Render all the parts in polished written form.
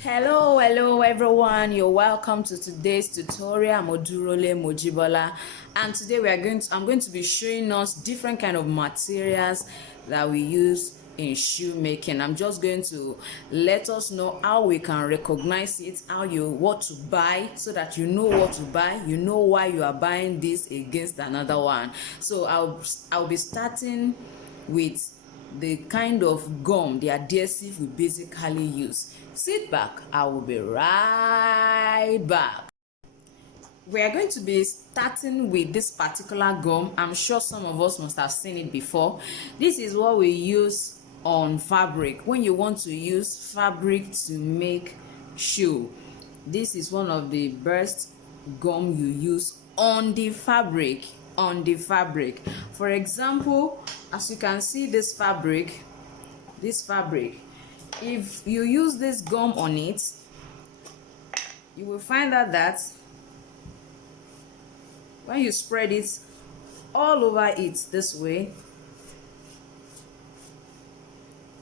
Hello everyone. You're welcome to today's tutorial. Modurole Mojibola, and today I'm going to be showing us different kind of materials that we use in shoemaking. I'm just going to let us know how we can recognize it, what to buy, so that you know what to buy, you know why you are buying this against another one. So I'll be starting with the kind of gum, the adhesive we basically use. Sit back, I will be right back. We are going to be starting with this particular gum. I'm sure some of us must have seen it before. This is what we use on fabric when you want to use fabric to make shoe. This is one of the best gum you use on the fabric. For example, as you can see, this fabric, if you use this gum on it, you will find out that when you spread it all over it this way,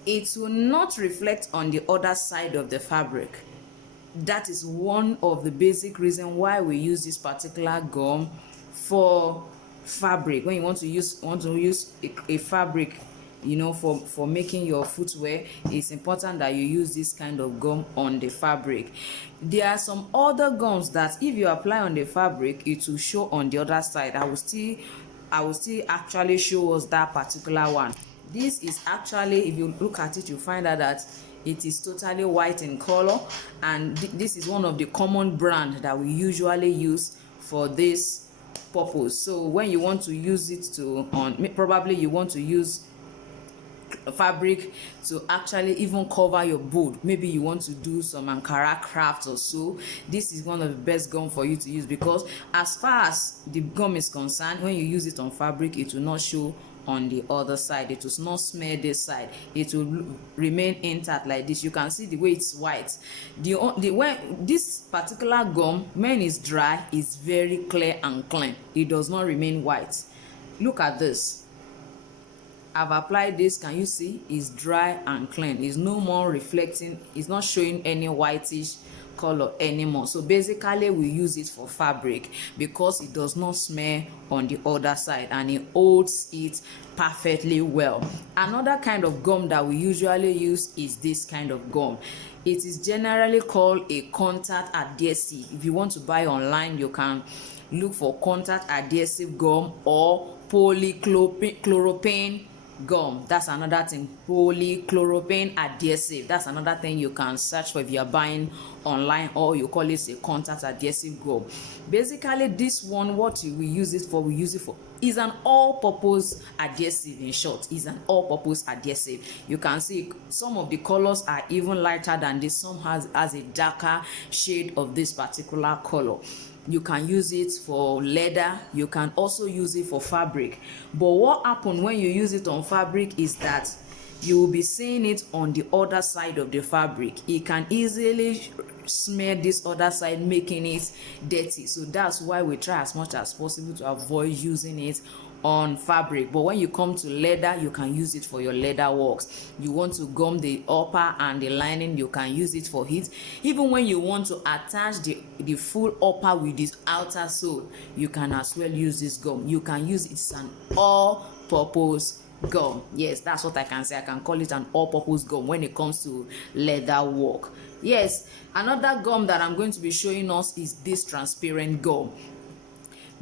it will not reflect on the other side of the fabric. That is one of the basic reasons why we use this particular gum for fabric. When you want to use a fabric, for making your footwear, it's important that you use this kind of gum on the fabric. There are some other gums that if you apply on the fabric, it will show on the other side. I will still actually show us that particular one. This is actually, if you look at it, you find out that it is totally white in color, and this is one of the common brand that we usually use for this purpose. So when you want to use it probably you want to use fabric to actually even cover your board, maybe you want to do some Ankara craft or so, this is one of the best gum for you to use, because as far as the gum is concerned, when you use it on fabric, it will not show on the other side, it will not smear this side, it will remain intact like this. You can see the way it's white. When this particular gum, when it's dry, is very clear and clean, it does not remain white. Look at this. I've applied this, can you see? It's dry and clean. It's no more reflecting, it's not showing any whitish color anymore. So basically we use it for fabric because it does not smear on the other side and it holds it perfectly well. Another kind of gum that we usually use is this kind of gum. It is generally called a contact adhesive. If you want to buy online, you can look for contact adhesive gum or polychlorophane gum. That's another thing. Polychlorophane adhesive, that's another thing you can search for if you are buying online, or you call it a contact adhesive gum. Basically this one, what we use it for is an all-purpose adhesive. In short, is an all-purpose adhesive. You can see some of the colors are even lighter than this, some has a darker shade of this particular color. You can use it for leather, you can also use it for fabric. But what happens when you use it on fabric is that you will be seeing it on the other side of the fabric. It can easily smear this other side, making it dirty. So that's why we try as much as possible to avoid using it on fabric. But when you come to leather, you can use it for your leather works. You want to gum the upper and the lining, you can use it for it. Even when you want to attach the full upper with this outer sole, you can as well use this gum. You can use it as an all-purpose gum. Yes, that's what I can say. I can call it an all-purpose gum when it comes to leather work. Yes, another gum that I'm going to be showing us is this transparent gum.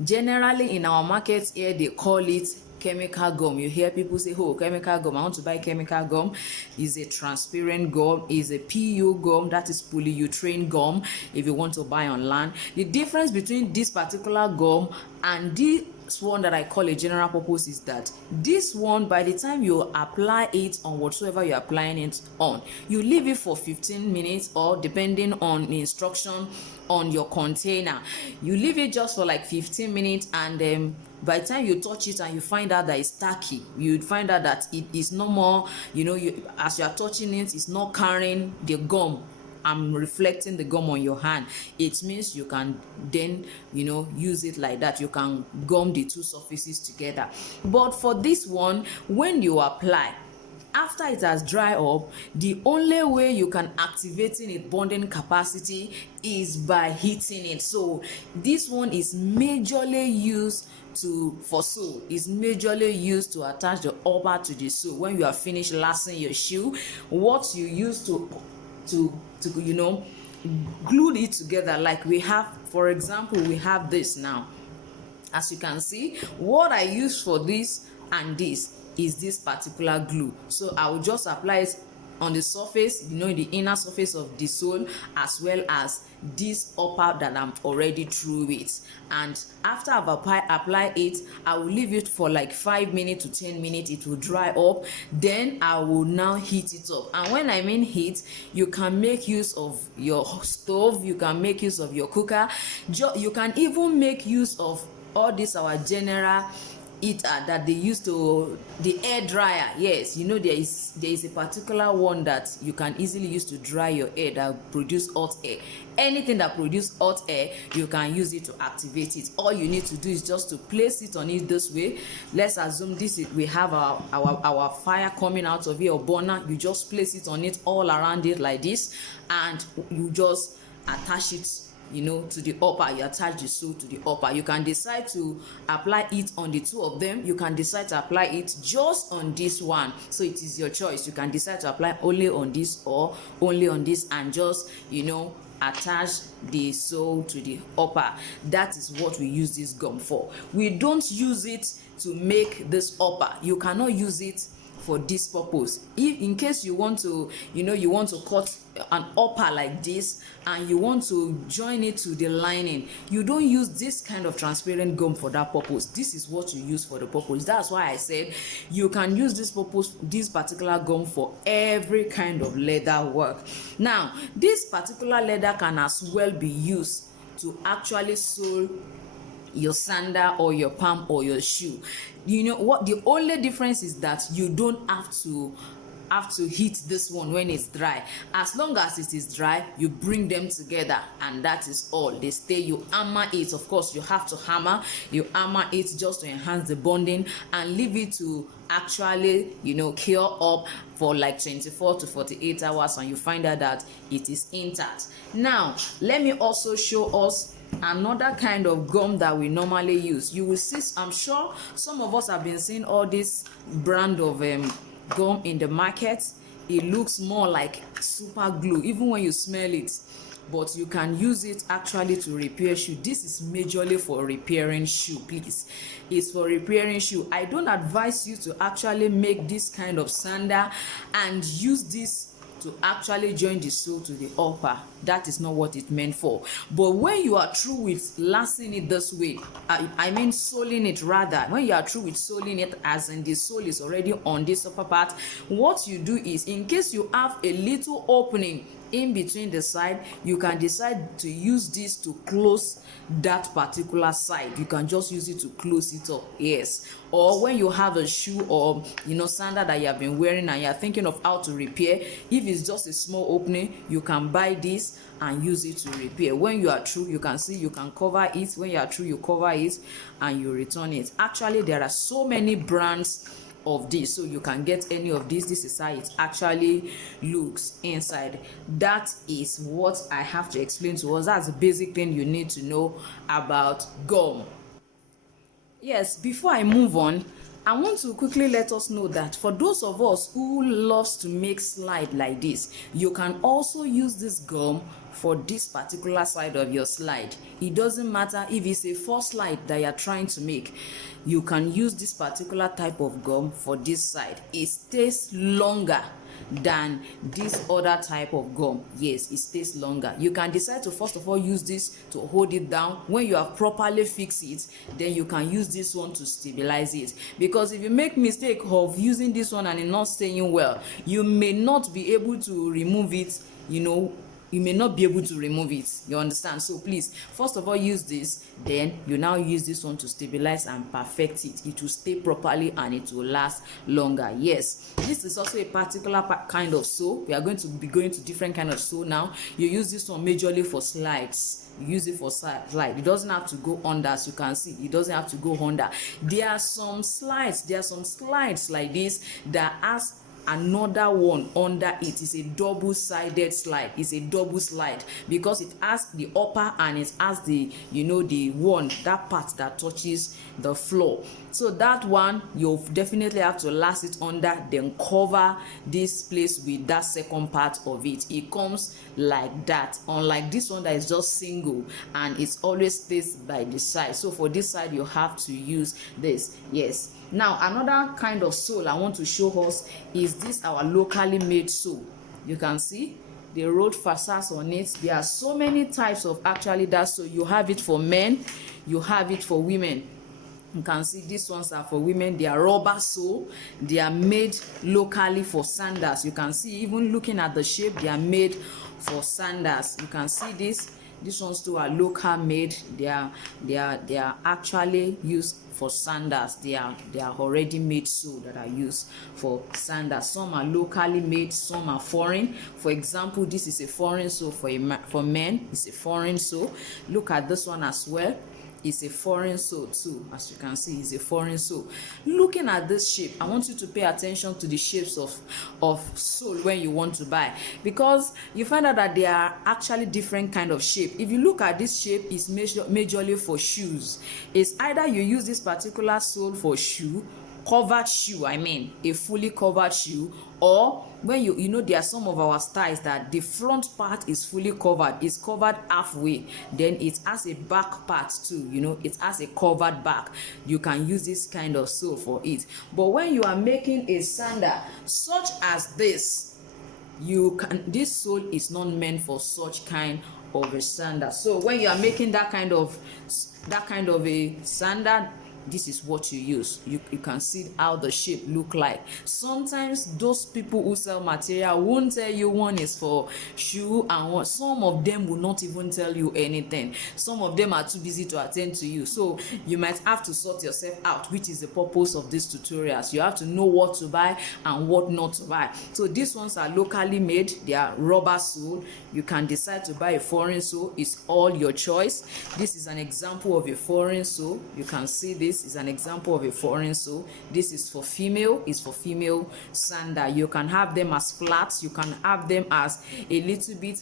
Generally in our markets here, they call it chemical gum. You hear people say, oh, chemical gum, I want to buy chemical gum. Is a transparent gum, is a PU gum, that is polyurethane gum, if you want to buy online. The difference between this particular gum and this one that I call a general purpose is that this one, by the time you apply it on whatsoever you're applying it on, you leave it for 15 minutes, or depending on the instruction on your container, you leave it just for like 15 minutes, and by the time you touch it and you find out that it's tacky, you'd find out that it is no more, as you are touching it, it's not carrying the gum. I'm reflecting the gum on your hand. It means you can then use it like that. You can gum the two surfaces together. But for this one, when you apply, After it has dried up, the only way you can activating its bonding capacity is by heating it. So this one is majorly used for sole. Is majorly used to attach the upper to the sole. When you are finished lacing your shoe, what you use to glue it together, like we have, for example, we have this now. As you can see, what I use for this and this is this particular glue. So I will just apply it on the surface, in the inner surface of the sole, as well as this upper that I'm already through it. And after I've apply it, I will leave it for like 5 minutes to 10 minutes. It will dry up. Then I will now heat it up. And when I mean heat, you can make use of your stove, you can make use of your cooker, you can even make use of all this our general heater that they use to the air dryer. Yes, there is a particular one that you can easily use to dry your hair that produce hot air. Anything that produce hot air, you can use it to activate it. All you need to do is just to place it on it this way. Let's assume we have our fire coming out of your burner. You just place it on it all around it like this, and you just attach it to the upper. You attach the sole to the upper. You can decide to apply it on the two of them. You can decide to apply it just on this one. So it is your choice. You can decide to apply only on this or only on this, and just attach the sole to the upper. That is what we use this gum for. We don't use it to make this upper. You cannot use it for this purpose. If in case you want to cut an upper like this and you want to join it to the lining, you don't use this kind of transparent gum for that purpose. This is what you use for the purpose. That's why I said you can use this particular gum for every kind of leather work. Now this particular leather can as well be used to actually sole your sandal or your palm or your shoe. What the only difference is that you don't have to heat this one when it's dry. As long as it is dry, you bring them together, and that is all. They stay. You hammer it. Of course, you have to hammer. You hammer it just to enhance the bonding, and leave it to actually cure up for like 24 to 48 hours, and you find out that it is intact. Now let me also show us another kind of gum that we normally use. You will see, I'm sure some of us have been seeing all this brand of gum in the market. It looks more like super glue even when you smell it, but you can use it actually to repair shoe. This is majorly for repairing shoe. Please, it's for repairing shoe. I don't advise you to actually make this kind of sandal and use this to actually join the sole to the upper. That is not what it's meant for. But when you are through with lacing it this way, I mean soling it rather, when you are through with soling it, as in the sole is already on this upper part, what you do is, in case you have a little opening in between the side, you can decide to use this to close that particular side. You can just use it to close it up. Yes. Or when you have a shoe or sandal that you have been wearing and you're thinking of how to repair, if it's just a small opening, you can buy this and use it to repair. When you are through, you can see you can cover it. When you are through, you cover it and you return it. Actually, there are so many brands of this, so you can get any of this. This is how it actually looks inside. That is what I have to explain to us. That's the basic thing you need to know about gum. Yes, before I move on, I want to quickly let us know that for those of us who loves to make slide like this, you can also use this gum for this particular side of your slide. It doesn't matter if it's a 4 slide that you're trying to make, you can use this particular type of gum for this side. It stays longer than this other type of gum. Yes, it stays longer. You can decide to first of all use this to hold it down. When you have properly fixed it, then you can use this one to stabilize it. Because if you make mistake of using this one and it not staying well, you may not be able to remove it. You may not be able to remove it. You understand? So please, first of all, use this. Then you now use this one to stabilize and perfect it. It will stay properly and it will last longer. Yes, this is also a particular kind of sole. We are going to be going to different kind of sole now. You use this one majorly for slides. You use it for slide. It doesn't have to go under, as you can see. It doesn't have to go under. There are some slides like this that has another one under it. Is a double-sided slide. It's a double slide because it has the upper and it has the, you know, the one, that part that touches the floor. So that one you definitely have to last it under, then cover this place with that second part of it. It comes like that, unlike this one that is just single and it's always stays by the side. So for this side you have to use this. Yes. Now another kind of sole I want to show us is this, our locally made sole. You can see the rolled facets on it. There are so many types of actually that. So you have it for men, you have it for women. You can see these ones are for women. They are rubber sole. They are made locally for sandals. You can see, even looking at the shape, they are made for sandals. You can see this. These ones too are local made. They are actually used for sandals. They are already made sole that are used for sandals. Some are locally made, some are foreign. For example, this is a foreign sole for men. It's a foreign sole. Look at this one as well. It's a foreign sole too. As you can see, it's a foreign sole. Looking at this shape, I want you to pay attention to the shapes of sole when you want to buy, because you find out that there are actually different kind of shape. If you look at this shape, it's majorly for shoes. It's either you use this particular sole for shoe, covered shoe, I mean a fully covered shoe, or when you know there are some of our styles that the front part is fully covered, it's covered halfway, then it has a back part too, you know, it has a covered back. You can use this kind of sole for it. But when you are making a sandal such as this, this sole is not meant for such kind of a sandal. So when you are making that kind of a sandal, this is what you use. You can see how the shape look like. Sometimes those people who sell material won't tell you one is for shoe and one. Some of them will not even tell you anything. Some of them are too busy to attend to you. So you might have to sort yourself out, which is the purpose of these tutorials. You have to know what to buy and what not to buy. So these ones are locally made. They are rubber sole. You can decide to buy a foreign sole. It's all your choice. This is an example of a foreign sole. You can see this is an example of a foreign sole. This is for female. It's for female sandal. You can have them as flats. You can have them as a little bit,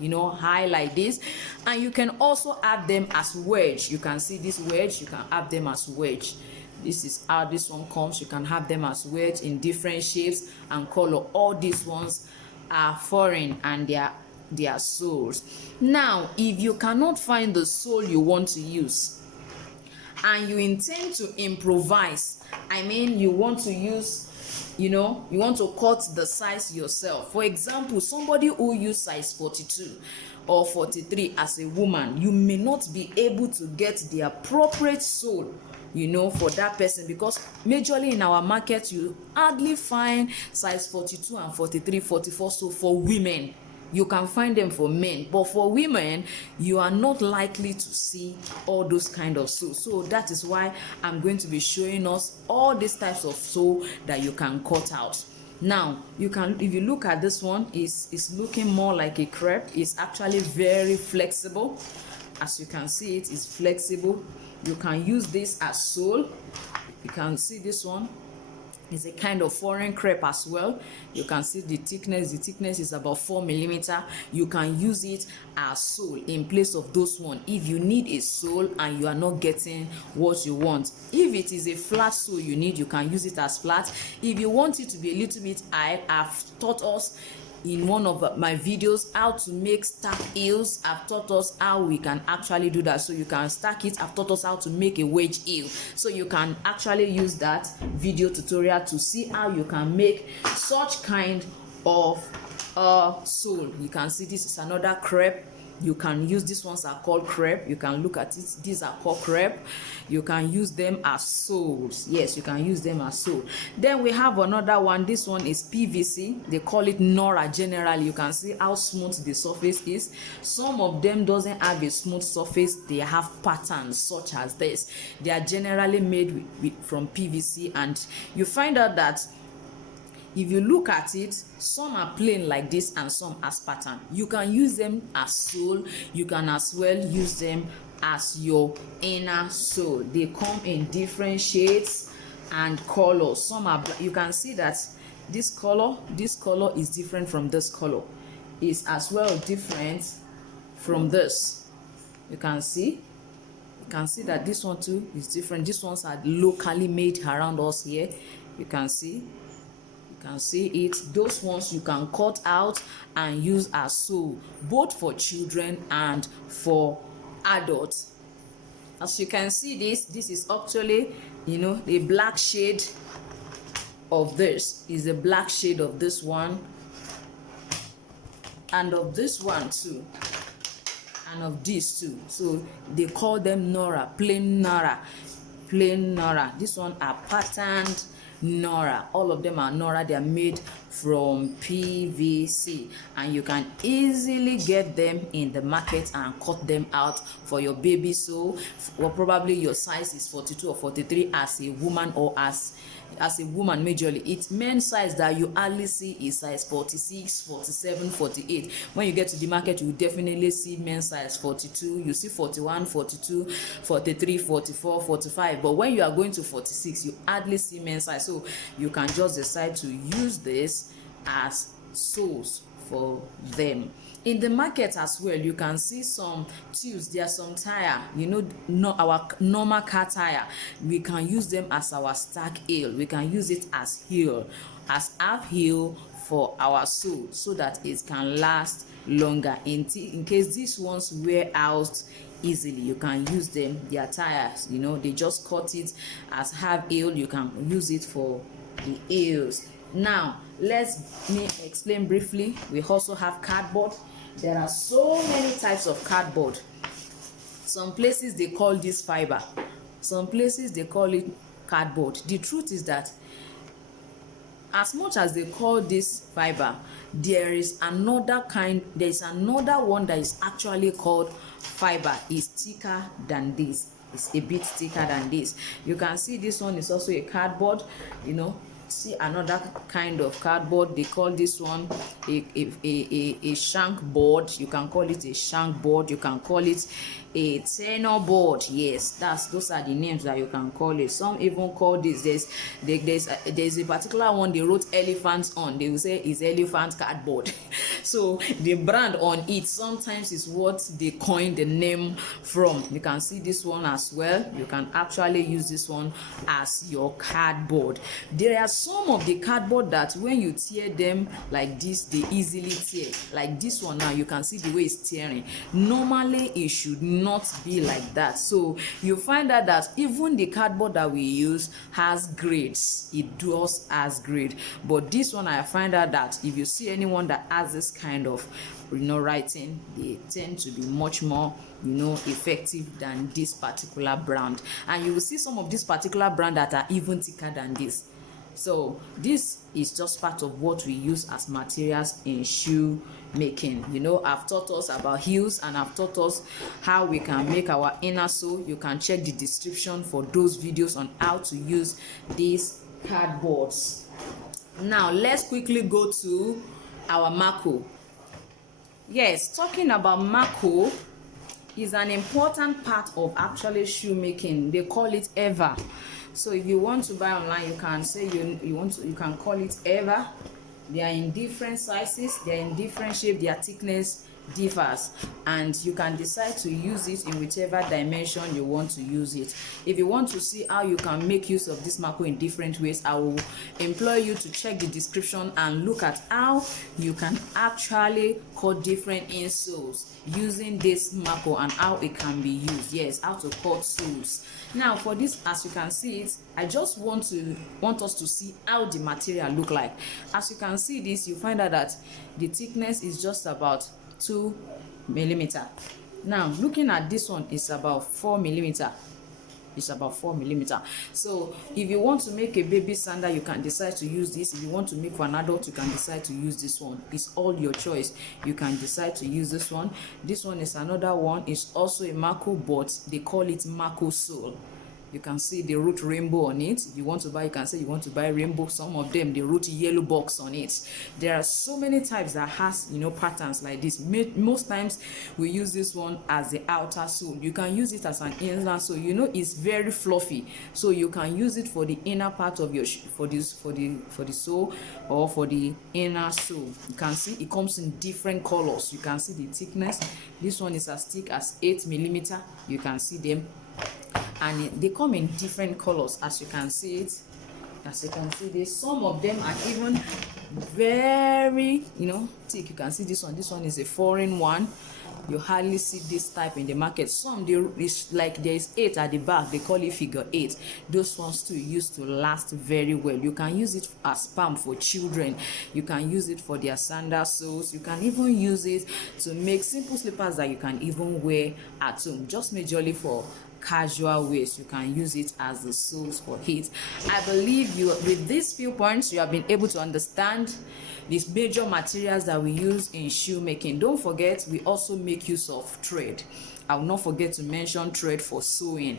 you know, high like this, and you can also have them as wedge. You can see this wedge. You can have them as wedge. This is how this one comes. You can have them as wedge in different shapes and color. All these ones are foreign and they are soles. Now if you cannot find the sole you want to use and you intend to improvise, I mean you want to use, you know, you want to cut the size yourself. For example, somebody who use size 42 or 43 as a woman, you may not be able to get the appropriate sole, you know, for that person, because majorly in our market you hardly find size 42 and 43, 44. So for women you can find them. For men, but for women you are not likely to see all those kind of sole. So that is why I'm going to be showing us all these types of sole that you can cut out. Now you can, if you look at this one, it's looking more like a crepe. It's actually very flexible. As you can see, it is flexible. You can use this as sole. You can see this one is a kind of foreign crepe as well. You can see the thickness is about 4 millimeter. You can use it as sole in place of those one if you need a sole and you are not getting what you want. If it is a flat sole you need, you can use it as flat. If you want it to be a little bit high, I've taught us in one of my videos how to make stack heels. I've taught us how we can actually do that. So you can stack it. I've taught us how to make a wedge heel. So you can actually use that video tutorial to see how you can make such kind of sole. You can see this is another crepe. You can use, these ones are called crepe. You can look at it, these are called crepe. You can use them as soles. Yes, you can use them as sole. Then we have another one. This one is PVC. They call it Nora generally. You can see how smooth the surface is. Some of them doesn't have a smooth surface. They have patterns such as this. They are generally made from PVC, and you find out that if you look at it, some are plain like this and some as pattern. You can use them as sole. You can as well use them as your inner sole. They come in different shades and colors. Some are, you can see that this color is different from this color. It's as well different from this. You can see that this one too is different. These ones are locally made around us here. You can see it. Those ones you can cut out and use as sew, both for children and for adults. As you can see, this is actually, you know, the black shade of this is the black shade of this one, and of this one too, and of these two. So they call them Nora, plain Nora. This one are patterned Nora. All of them are Nora. They are made from PVC, and you can easily get them in the market and cut them out for your baby. So, or probably your size is 42 or 43 as a woman, or as a woman majorly. It's men's size that you hardly see is size 46, 47, 48. When you get to the market, you definitely see men's size 42, you see 41, 42, 43, 44, 45. But when you are going to 46, you hardly see men's size. So you can just decide to use this as soles for them. In the market as well, you can see some tubes. There are some tire, you know, not our normal car tire. We can use them as our stack heel. We can use it as heel, as half heel for our sole, so that it can last longer. In case these ones wear out easily, you can use them. Their tires, you know, they just cut it as half heel. You can use it for the heels. Now let me explain briefly. We also have cardboard. There are so many types of cardboard. Some places they call this fiber, some places they call it cardboard. The truth is that as much as they call this fiber, there is another one that is actually called fiber. Is thicker than this. It's a bit thicker than this. You can see this one is also a cardboard, you know. See another kind of cardboard. They call this one a shank board. You can call it a shank board. You can call it a tenor board. Yes, those are the names that you can call it. Some even call this, there's a particular one they wrote elephants on. They will say it's elephant cardboard. So the brand on it sometimes is what they coined the name from. You can see this one as well. You can actually use this one as your cardboard. There are some of the cardboard that when you tear them like this, they easily tear. Like this one now, you can see the way it's tearing. Normally it should not be like that. So you find out that even the cardboard that we use has grades. It does has grade. But this one, I find out that if you see anyone that has this kind of, you know, writing, they tend to be much more, you know, effective than this particular brand. And you will see some of this particular brand that are even thicker than this. So this is just part of what we use as materials in shoe making. You know, I've taught us about heels, and I've taught us how we can make our inner sole. You can check the description for those videos on how to use these cardboards. Now let's quickly go to our marco. Yes, talking about marco is an important part of actually shoemaking. They call it ever. So if you want to buy online, you can say you can call it ever. They are in different sizes, they are in different shape, their thickness differs, and you can decide to use it in whichever dimension you want to use it. If you want to see how you can make use of this marco in different ways, I will employ you to check the description and look at how you can actually cut different insoles using this marco and how it can be used. Yes, how to cut soles. Now for this, as you can see it, I just want us to see how the material look like. As you can see this, you find out that the thickness is just about 2 millimeter. Now looking at this one, is about 4 millimeter. It's about 4 millimeter. So if you want to make a baby sandal, you can decide to use this. If you want to make for an adult, you can decide to use this one. It's all your choice. You can decide to use this one. This one is another one. It's also a marco, but they call it marco sole. You can see they wrote rainbow on it. If you want to buy, you can say you want to buy rainbow. Some of them they wrote yellow box on it. There are so many types that has, you know, patterns like this. Most times we use this one as the outer sole. You can use it as an inner sole. You know, it's very fluffy, so you can use it for the inner part of your for the sole or for the inner sole. You can see it comes in different colors. You can see the thickness. This one is as thick as 8 millimeter. You can see them, and they come in different colors, as you can see it. As you can see this, some of them are even very, you know, thick. You can see this one is a foreign one. You hardly see this type in the market. Some it's like there is 8 at the back, they call it figure 8. Those ones too used to last very well. You can use it as palm for children. You can use it for their sandal soles. You can even use it to make simple slippers that you can even wear at home, just majorly for casual ways. You can use it as the soles for it. I believe you, with these few points, you have been able to understand these major materials that we use in shoemaking. Don't forget, we also make use of thread. I will not forget to mention thread for sewing.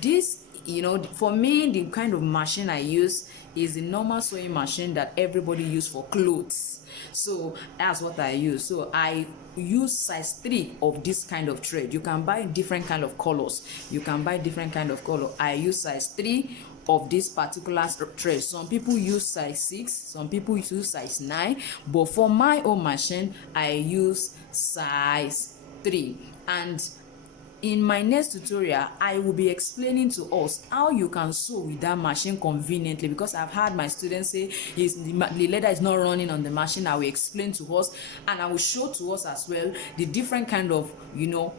This, you know, for me, the kind of machine I use is the normal sewing machine that everybody use for clothes. So that's what I use. So I use size 3 of this kind of thread. You can buy different kind of colors. You can buy different kind of color. I use size 3 of this particular thread. Some people use size 6, some people use size 9, but for my own machine I use size 3. And in my next tutorial, I will be explaining to us how you can sew with that machine conveniently, because I've had my students say the leather is not running on the machine. I will explain to us, and I will show to us as well the different kind of, you know,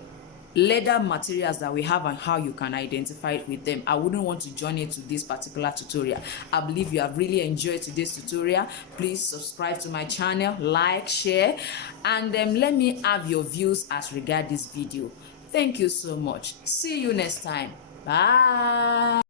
leather materials that we have and how you can identify it with them. I wouldn't want to join you to this particular tutorial. I believe you have really enjoyed today's tutorial. Please subscribe to my channel, like, share, and let me have your views as regard this video. Thank you so much. See you next time. Bye.